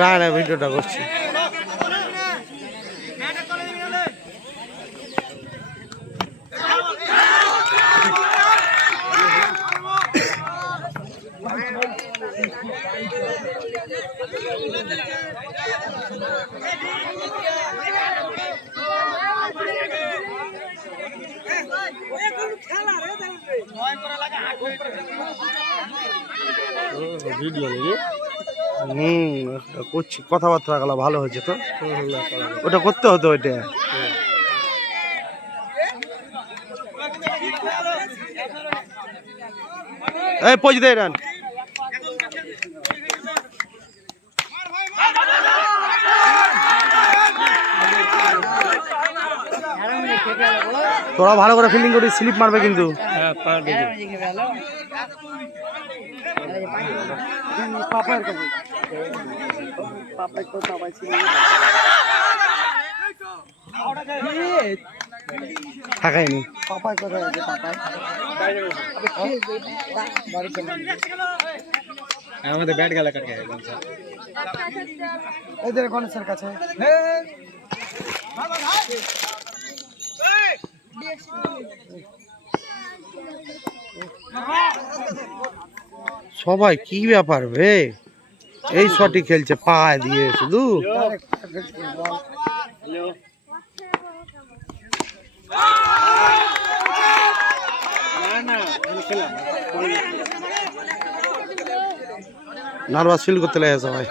রায়না ভিডিওটা করছি। করছি, কথাবার্তা গেল ভালো হয়েছে তো। ওটা করতে হতো ওইটা। এই পৌঁছে দেয় রান। তোরা ভালো করে ফিল্ডিং করি, স্লিপ মারবে কিন্তু। থাকায়নি আমাদের ব্যাট গেলা কাটকে এদের গণেশের কাছে। সবাই কি ব্যাপার রে, এই শটই খেলছে পা দিয়ে শুধু। নার্ভাস ফিল করতে লাগে সবাই।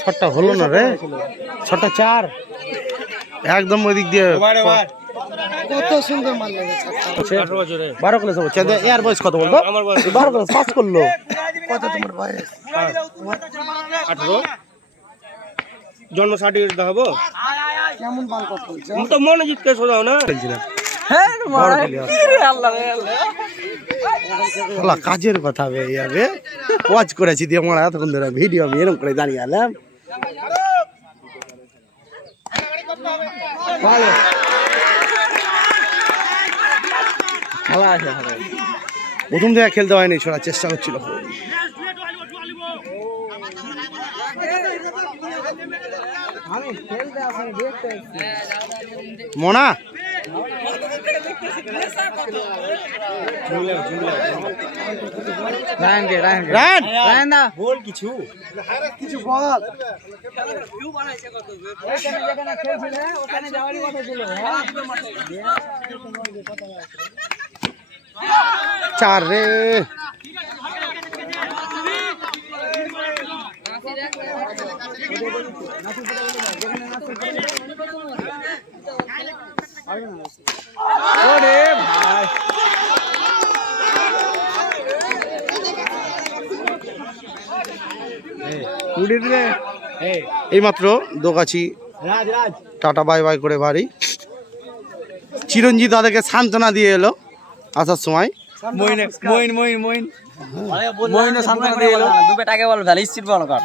ছটা হলো না রে, ছটা চার একদম ওই দিক দিয়ে। কত সুন্দর মাল লেগেছে। 12 ক্লাস হচ্ছে। এর বয়স কত বলতো? 12 ক্লাস পাস করলো। কত তোমার বয়স? 18। জন্ম সার্টিফিকেট দেখাবো। কেমন বল কত বলছো? তো মনে জিততে শোনাও না। খেলছিলাম। হ্যাঁ কি রে আল্লাহ রে আল্লাহ। কাজের কথা বে ইয়াবে ওয়াচ করেছি দিয়ে আমরা এতক্ষণ ধরে ভিডিও আমি এরকম করে দাঁড়িয়ে আলাম। ভালো খেলা আছে। প্রথম থেকে খেলতে হয়নি, ছোড়া চেষ্টা করছিল। মোনা বল কিছু বল। 4 রে। ওরে ভাই এইমাত্র দোকাছি টাটা বাই বাই করে বাড়ি। চিরঞ্জিত তাদেরকে সান্ত্বনা দিয়ে এলো আসার সময়। মইন সান্ত্বনা দিয়ে এলো। 2 পেটাকে বল ভ্যালি স্ট্রিট বল কাট।